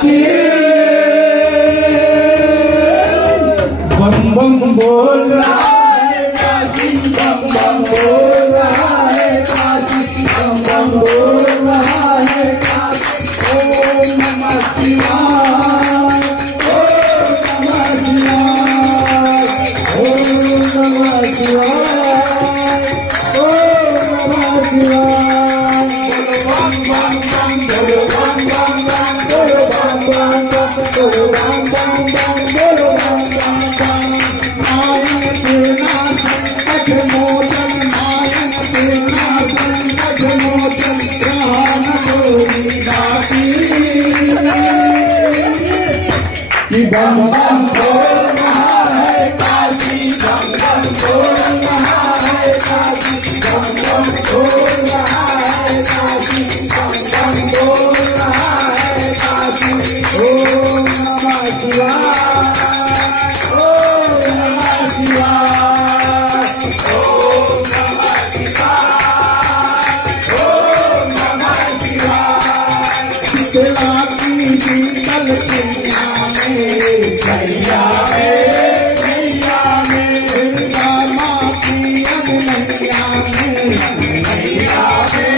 की बम बम बोल रहा है काशी, बम बम बोल रहा है काशी, बम बम बोल रहा है काशी। ओम नमः शिवाय, ओम नमः शिवाय, ओम नमः शिवाय, ओम नमः शिवाय। बोलो बम बम बम, बोलो बम बम बम, बोलो बम बम बम, बोलो बम बम बम। नारायण पूर्णा संकट मोचन, नारायण पूर्णा संकट मोचन, प्राण गोरी दासी। बम बम बोल रहा है काशी, बम बम बोल रहा है काशी, बम बम बोल रहा है काशी, बम बम बोल रहा है काशी। ओम नमः शिवाय, ओम नमः शिवाय, ओम नमः शिवाय, ओम नमः शिवाय। शीतला की शीतल कन्या में मैया में, मैया में, दुर्गा माँ की अनैया में, मैया में,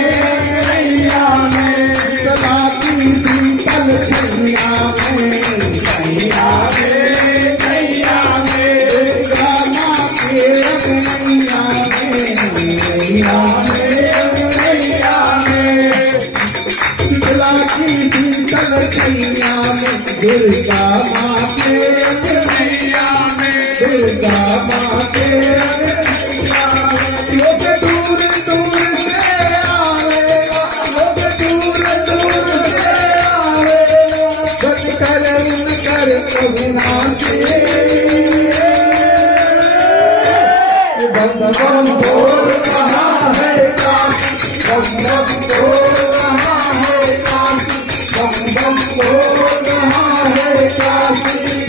मैया में। शीतला की शीतल कन्या में मैया में, मैया में, दुर्गा माँ के अनैया में, मैया में, मैया में। शीतला की शीतल कन्या में दुर्गा माँ के अनैया में, दुर्गा माँ के अनैया में। लोग दूर दूर से आवे, लोग दूर दूर से आवे, बच कर उनकर अविनाशी। बम बम बोल रहा है काशी, बम बम बोल रहा है काशी, बम बम बोल रहा है काशी।